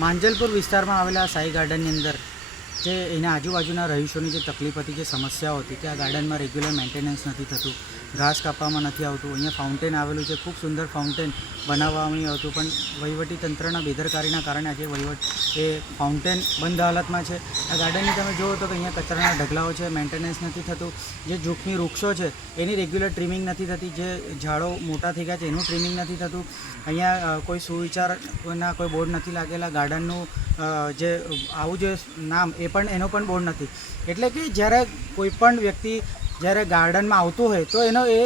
માંજલપુર વિસ્તારમાં આવેલા સાઈ ગાર્ડનની અંદર જે એના આજુબાજુના રહીશોની જે તકલીફ હતી, જે સમસ્યાઓ હતી કે આ ગાર્ડનમાં રેગ્યુલર મેન્ટેનન્સ નથી થતું, ઘાસ કાપવામાં નથી આવતું, અહીંયા ફાઉન્ટેન આવેલું છે, ખૂબ સુંદર ફાઉન્ટેન બનાવવામાં આવતું, પણ વહીવટી તંત્રના બેદરકારીના કારણે આજે એ ફાઉન્ટેન બંધ હાલતમાં છે. આ ગાર્ડનની તમે જુઓ તો કે અહીંયા કચરાના ઢગલાઓ છે, મેન્ટેનન્સ નથી થતું, જે જોખમી વૃક્ષો છે એની રેગ્યુલર ટ્રીમિંગ નથી થતી, જે ઝાડો મોટા થઈ ગયા છે એનું ટ્રીમિંગ નથી થતું, અહીંયા કોઈ સુવિચારના કોઈ બોર્ડ નથી લાગેલા, ગાર્ડનનું જે આવું જે નામ એ પણ એનો પણ બોર્ડ નથી. એટલે કે જ્યારે કોઈ પણ વ્યક્તિ જ્યારે ગાર્ડનમાં આવતું હોય તો એનો એ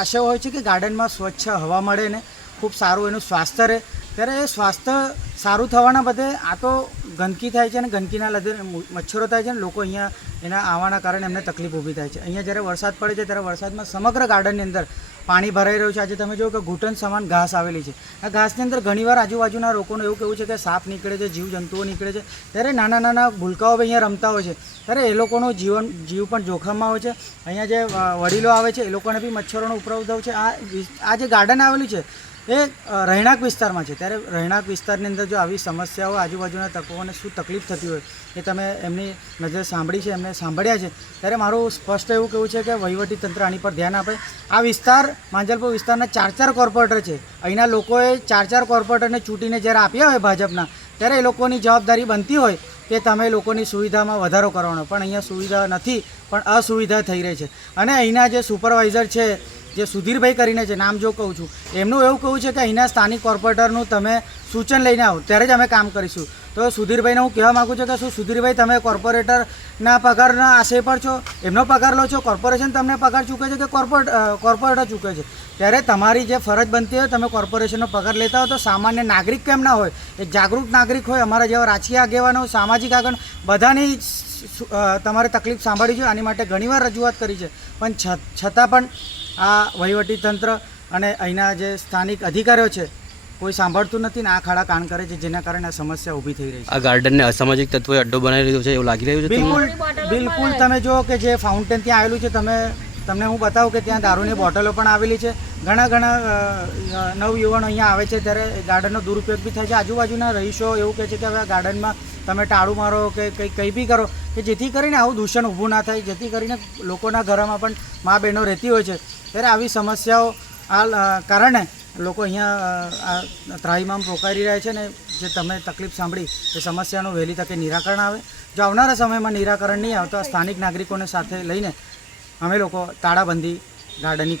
આશય હોય છે કે ગાર્ડનમાં સ્વચ્છ હવા મળે ને ખૂબ સારું એનું સ્વાસ્થ્ય રહે. ત્યારે એ સ્વાસ્થ્ય સારું થવાના બદલે આ તો ગંદકી થાય છે અને ગંદકીના લીધે મચ્છરો થાય છે અને લોકો અહીંયા એના આવવાના કારણે એમને તકલીફ ઊભી થાય છે. અહીંયા જ્યારે વરસાદ પડે છે ત્યારે વરસાદમાં સમગ્ર ગાર્ડનની અંદર પાણી ભરાઈ રહ્યું છે. આજે તમે જુઓ કે ઘૂંટણ સમાન ઘાસ આવેલી છે. આ ઘાસની અંદર ઘણીવાર આજુબાજુના લોકોનું એવું કહેવું છે કે સાપ નીકળે છે, જીવજંતુઓ નીકળે છે. ત્યારે નાના નાના ભૂલકાઓ બી અહીંયા રમતા હોય છે. ત્યારે એ લોકોનું જીવ પણ જોખમમાં હોય છે. અહીંયા જે વડીલો આવે છે એ લોકોને બી મચ્છરોનો ઉપદ્રવ છે. આ જે ગાર્ડન આવેલું છે એ રહેણાંક વિસ્તારમાં છે. ત્યારે રહેણાંક વિસ્તારની અંદર જો આવી સમસ્યાઓ આજુબાજુના તત્વોને શું તકલીફ થતી હોય એ તમે એમની નજર સાંભળી છે, એમને સાંભળ્યા છે. ત્યારે મારું સ્પષ્ટ એવું કહેવું છે કે વહીવટી તંત્ર આની પર ધ્યાન આપે. આ વિસ્તાર માંજલપુર વિસ્તારના 4 કોર્પોરેટર છે. અહીંના લોકોએ 4 કોર્પોરેટરને ચૂંટીને જ્યારે આપ્યા હોય ભાજપના, ત્યારે એ લોકોની જવાબદારી બનતી હોય કે તમે લોકોની સુવિધામાં વધારો કરવાનો. પણ અહીંયા સુવિધા નથી, પણ અસુવિધા થઈ રહી છે. અને અહીંના જે સુપરવાઇઝર છે, જે સુધીરભાઈ કરીને છે, નામ જો કહું છું, એમનું એવું કહું છે કે અહીંના સ્થાનિક કોર્પોરેટરનું તમે સૂચન લઈને આવો ત્યારે જ અમે કામ કરીશું. તો સુધીરભાઈને હું કહેવા માગું છું કે શું સુધીરભાઈ તમે કોર્પોરેટરના પગારના આશય પર છો? એમનો પગાર લો છો? કોર્પોરેશન તમને પગાર ચૂકે છે કે કોર્પોરેટર ચૂકે છે? ત્યારે તમારી જે ફરજ બનતી હોય તમે કોર્પોરેશનનો પગાર લેતા હો તો સામાન્ય નાગરિક કેમ ના હોય? એક જાગૃત નાગરિક હોય, અમારા જેવા રાજકીય આગેવાનો, સામાજિક આગળ બધાની તમારે તકલીફ સાંભળી છે. આની માટે ઘણીવાર રજૂઆત કરી છે, પણ છતાં પણ આ વહીવટીતંત્ર અને અહીંના જે સ્થાનિક અધિકારીઓ છે કોઈ સાંભળતું નથી ને આ ખાડા કાન કરે છે, જેના કારણે આ સમસ્યા ઊભી થઈ રહી છે. આ ગાર્ડનને અસામાજિક તત્વોએ અડ્ડો બનાવી રહ્યો છે એવું લાગી રહ્યું છે. બિલકુલ તમે જુઓ કે જે ફાઉન્ટેન ત્યાં આવેલું છે, તમને હું બતાવું કે ત્યાં દારૂની બોટલો પણ આવેલી છે. ઘણા નવયુવાનો અહીંયા આવે છે ત્યારે ગાર્ડનનો દુરુપયોગ બી થાય છે. આજુબાજુના રહીશો એવું કહે છે કે હવે આ ગાર્ડનમાં તમે ટાળું મારો કે કંઈ બી કરો કે જેથી કરીને આવું દૂષણ ઊભું ના થાય, જેથી કરીને લોકોના ઘરમાં પણ મા બહેનો રહેતી હોય છે. ત્યારે આવી સમસ્યાઓ કારણે લોકો અહીંયા ત્રાહિમામ પોકારી રહ્યા છે ને જે તમે તકલીફ સાંભળી એ સમસ્યાનું વહેલી તકે નિરાકરણ આવે. જો આવનારા સમયમાં નિરાકરણ નહીં આવે તો આ સ્થાનિક નાગરિકોને સાથે લઈને અમે લોકો તાળાબંધી ગાર્ડનની કરી